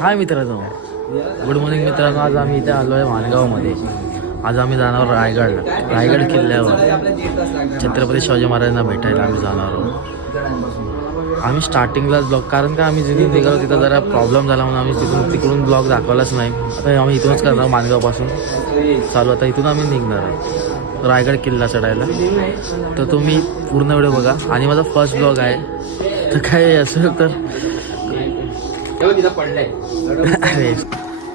हाय मित्रांनो, good morning मित्रांनो. आज आम्ही इथे आलो आहे माणगावमध्ये. आज आम्ही जाणार रायगडला. रायगड किल्ल्यावर छत्रपती शिवाजी महाराजांना भेटायला आम्ही जाणार आहोत. आम्ही स्टार्टिंगलाच ब्लॉग, कारण का आम्ही जिथे निघालो तिथं जरा प्रॉब्लेम झाला म्हणून आम्ही तिकडून ब्लॉग दाखवलाच नाही. आता आम्ही इथूनच करणार माणगावपासून चालू. आता इथून आम्ही निघणार आहोत रायगड किल्ला चढायला. तर तुम्ही पूर्ण व्हिडिओ बघा. आणि माझा फर्स्ट ब्लॉग आहे, तर काय असेल तर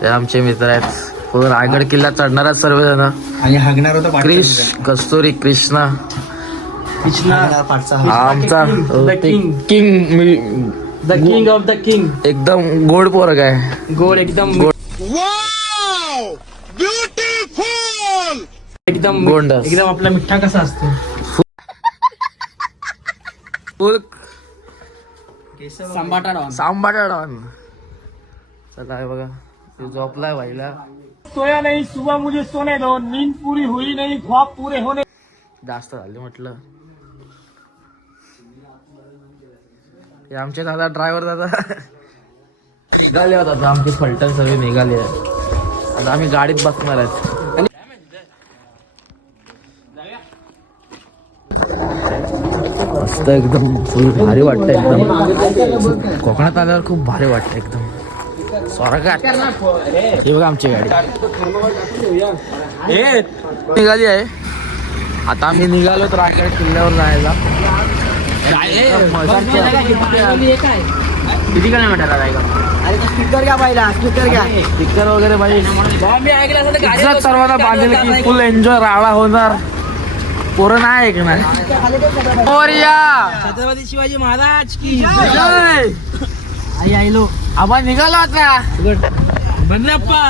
ते आमचे मित्र आहेत. रायगड किल्ला चढणार आहेत सर्वजण. आणि हागणार होता कस्तुरी कृष्णा आमचा किंग ऑफ द किंग. एकदम गोड पोरग आहे. गोड एकदम एकदम गोंडस. एकदम आपला मिठ्ठा कसा असतो. फुल सांबाटा डॉन. चला आहे बघा, ते झोपलाय व्हायला. सोया नाही सुबह मुझे सोने दो, नींद पूरी हुई नहीं ख्वाब पूरे होने. जास्त झाले म्हटलं. हे आमचे दादा ड्रायव्हर दादा निघाले होता. आता आमचे फलटण सगळे निघाले आहेत. आता आम्ही गाडीत बसणार आहेत. मस्त एकदम फुल भारी वाटतं. एकदम कोकणात आल्यावर खूप भारी वाटतं एकदम. स्वर्गात. ही बघा आमची गाडी निघाली आहे. आता आम्ही निघालो रायगड किल्ल्यावर जायला. किती किलोमीटर रायगड? अरे स्पीकर घ्या पहिला, स्पीकर घ्या. स्पीकर वगैरे पाहिजे. सर्वांना बांधेल की फुल एन्जॉय राळा होणार. पोरं नाही ऐकणार. छत्रपती शिवाजी महाराज की आईलो आपण निघालो आता. बन्नप्पा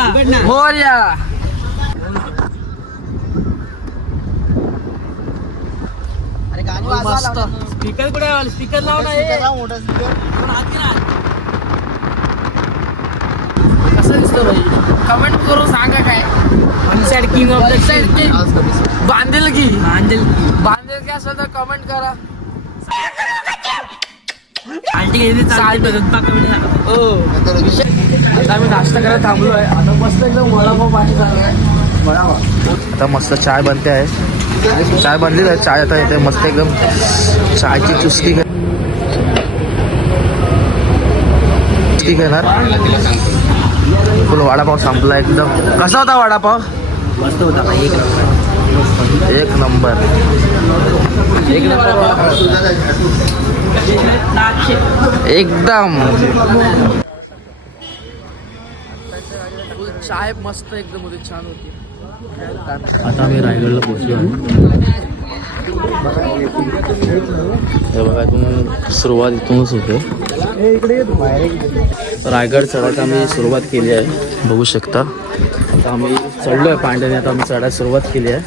मोरया. मस्त. स्पीकर कुठे आहे? स्पीकर लाव ना. कसं दिसतं भाई? कमेंट करून सांगा काय. किंग ऑफ द बांधेल की बांधेल की असेल तर कमेंट करा. आता आम्ही नाश्ता करायला थांबलोय. आता मस्त एकदम वडापाव पाणी झालं आहे. आता मस्त चाय बनते आहे. चाय बनली आहे. चाय आता येते मस्त एकदम. चायची चुस्की घेणार. फुल वडापाव संपला एकदम. कसा होता वडापाव? मस्त होता. एक नंबर. एकदम चाय मस्त एकदम होती, छान होती. आता आम्ही रायगडला पोहोचलो आहे. हे बघा, इथून सुरुवात इथूनच होते. रायगड चढायला आम्ही सुरुवात केली आहे, बघू शकता. आता आम्ही चढलो आहे पांड्याने. आता आम्ही चढायला सुरुवात केली आहे.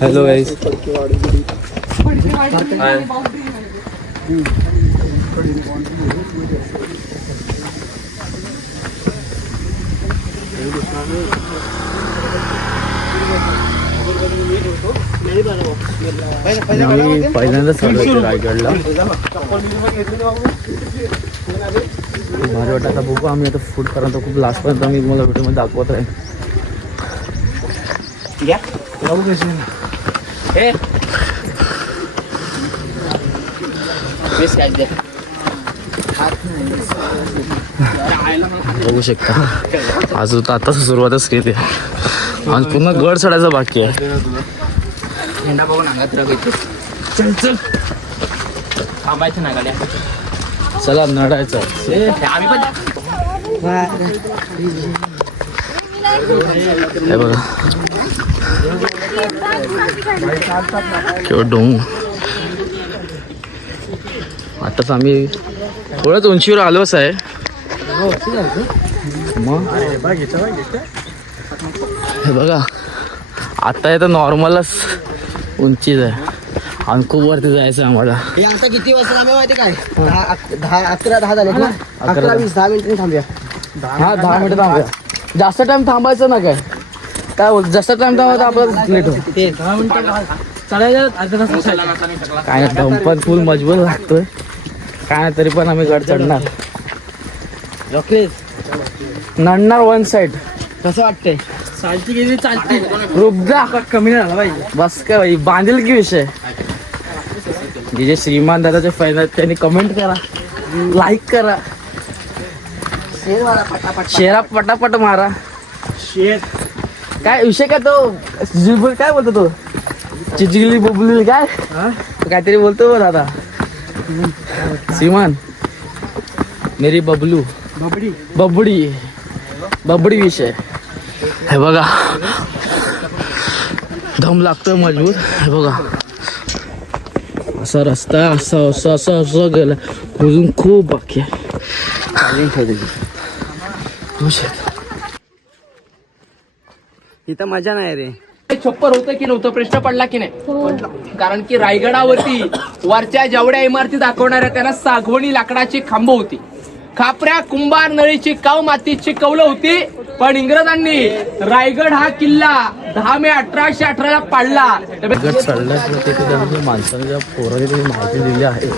Hello guys. आम्ही पहिल्यांदाच चालू रायगडला. भारी वाटत. आता बघू आम्ही आता फूडपर्यंत खूप लास्टपर्यंत आम्ही तुम्हाला व्हिडिओमध्ये दाखवत आहे. बघू शकता. आज होता आता सुरुवातच केली. आज पूर्ण गड चढायचा बाकी आहे. चल चल थांबायचं ना गाड्या. चला नडायचं. हे बघा केवढं डोंग. आताच आम्ही थोडंच उंचीवर आलोच आहे. मग हे बघा, आता आहे तर नॉर्मलच उंचीच आहे. आणि खूप वरती जायचं आम्हाला. आता किती वाजता आम्ही माहिती काय? 11 झाले ना. 11-20 10 मिनिटं थांबूया. 10 मिनिटं थांबूया. जास्त टाइम थांबायचं ना काय. काय बोल जसा टाइम होता आपला लेट होत ते 10 मिनिटं चालायला अर्धा तास काय नाही दम पण फुल मजबूत लागतोय काय नाही तरी पण आम्ही गड चढणार नडणार वन साइड कसं वाटतंय चालती गेली चालती रुपजा कमी नाही झाला पाहिजे बस काय भाई बांधील की विषय जे श्रीमान दादाचे फॅन आहेत त्यांनी कमेंट करा लाईक करा शेरा पटापट मारा शेत काय विषय काय तो काय बोलतो तो चिचगिली बुबली काय काहीतरी बोलतो बघ दादा श्रीमान मेरी बबलू बबडी बबडी विषय हे बघा दम लागतोय मजबूत हे बघा असा रस्ता असं असं असं असं गेलं अजून खूप बाकी आहे इथं मजा नाही रे छप्पर होतं की नव्हतं प्रश्न पडला की नाही कारण की रायगडावरती वरच्या जेवढ्या इमारती दाखवणाऱ्या त्यांना सागवणी लाकडाची खांब होती खापऱ्या कुंभार नळीची काव मातीची कौलं होती पण इंग्रजांनी रायगड हा किल्ला 10 मे 1818 ला पाडला गड चढल्यास तिथे त्यांनी माणसाने ज्या पोराने त्यांनी माहिती दिली आहे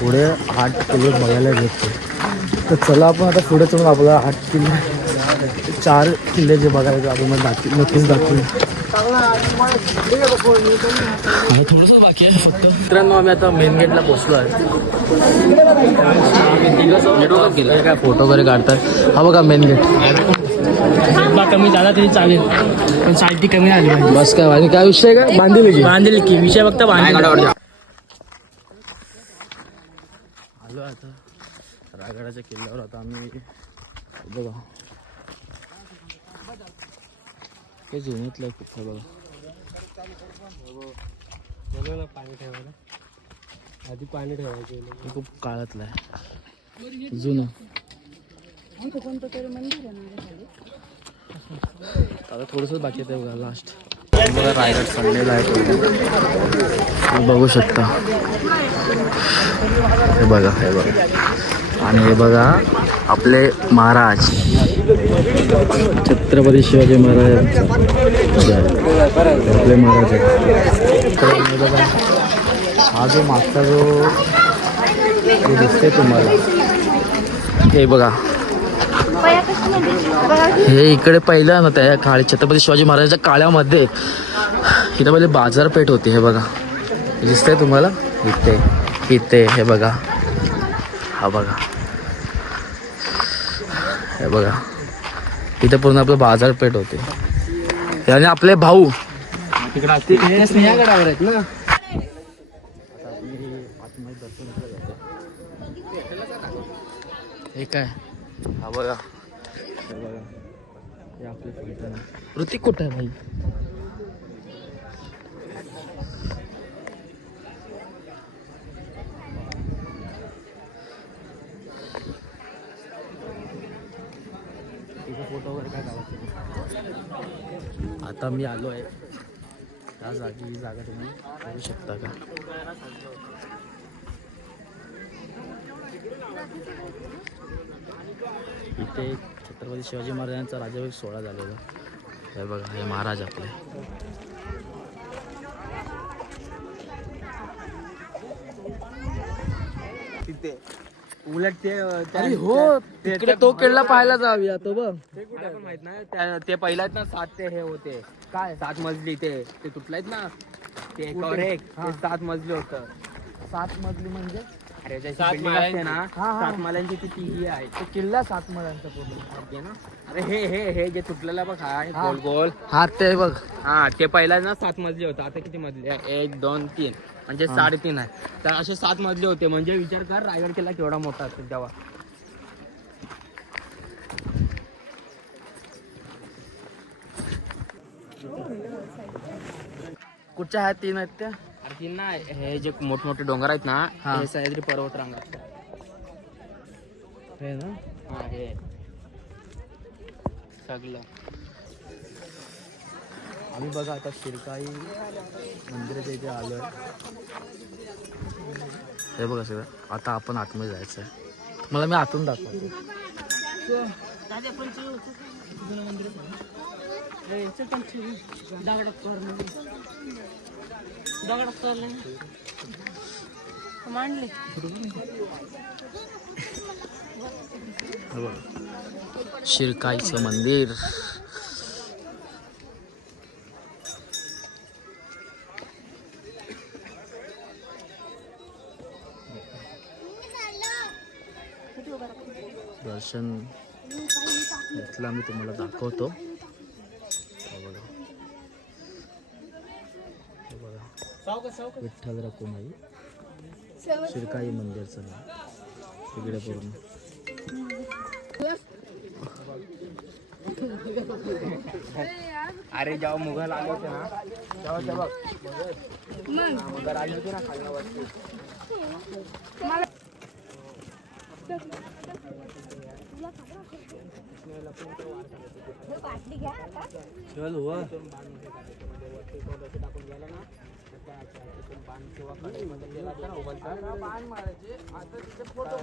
पुढे 8 किल्ले बघायला भेटते तर चला आपण आता पुढे चढून आपल्याला 8 किल्ले 4 किल्ले जे बघायचे आपण नक्कीच दाखवूया थोडंसं बाकी आहे फक्त मित्रांनो आम्ही आता मेन गेटला पोहोचलो आहे काय फोटो वगैरे काढतात हा बघा मेन गेट कमी झाला तरी चालेल पण साईड कमी आली पाहिजे बस काय आणि काय विषय काय बांधेल की विषय फक्त बांधेल आलो आता रायगडाच्या किल्ल्यावर आता आम्ही बघा हे जुन्यातलं आहे खूप बघा पाणी ठेवायला आधी पाणी ठेवायचं हे खूप काळातलं आहे जुनं आता थोडंसं बाकी आहे बघा लास्ट बघा रायगड चढलेला आहे तुम्ही बघू शकता हे बघा आणि हे बघा आपले महाराज छत्रपती शिवाजी महाराज आपले महाराज हे बघा हा जो मागचा जो दिसते तुम्हाला हे बघा हे इकडे पहिलं ना त्या काळी छत्रपती शिवाजी महाराजांच्या काळामध्ये इथं पहिले बाजारपेठ होती हे बघा दिसतंय तुम्हाला इथे हे बघा हा बघा हे बघा इथे पूर्ण आपलं बाजारपेठ होते आणि आपले भाऊ स्नेहागडावर आहेत ना हे काय हा बघा हे आपले ऋतिक कुठं आहे भाई फोटो वगैरे काय काढायचं आता मी आलो आहे त्या जागी ही जागा तुम्ही बघू शकता का इथे छत्रपती शिवाजी महाराजांचा राज्याभिषेक सोहळा झालेला हे बघा हे महाराज आपले तिथे उलट ते अरे हो तिकडे तो किल्ला पाहायला जाऊया तो बघ मला पण माहित नाही ते पहिला ना 7 ते हे होते काय 7 मजली ते तुटलायत ना ते एकावर एक ते 7 मजली होतं 7 मजली म्हणजे अरे जशी building असते ना 7 मजल्यांची ती ही आहे तो किल्ला 7 मजल्यांचा पूर्ण ते ना अरे हे जे तुटलेला बघ हा गोल गोल हा ते बघ हा ते पहिला ना 7 मजली होतं आता किती मजली आहे 1 2 3 म्हणजे 3.5 आहे तर असे 7 मजले होते म्हणजे विचार कर रायगड किल्ला केवढा मोठा असेल तेव्हा कुठच्या आहेत 3 आहेत त्या अरे ती ना हे जे मोठमोठे डोंगर आहेत ना हे सह्याद्री पर्वत रांगा हे ना हा हे सगळं आम्ही बघा आता शिरकाई मंदिराच्या इथे आलो आहे हे बघा सगळं आता आपण आतमध्ये जायचं आहे मला मी आतून दाखवतो मांडले शिरकाईचं मंदिर. दर्शन घेतलं मी तुम्हाला दाखवतो. हे बघा. हे बघा. विठ्ठल रखुमाई शिरकाई मंदिरचं नाव तिकडे पूर्ण. अरे जेव्हा मुघल आले होते ना तेव्हा मुघल आले होते ना खालनावरती. चल हुआ बाण मारायचे आता तिथे फोटो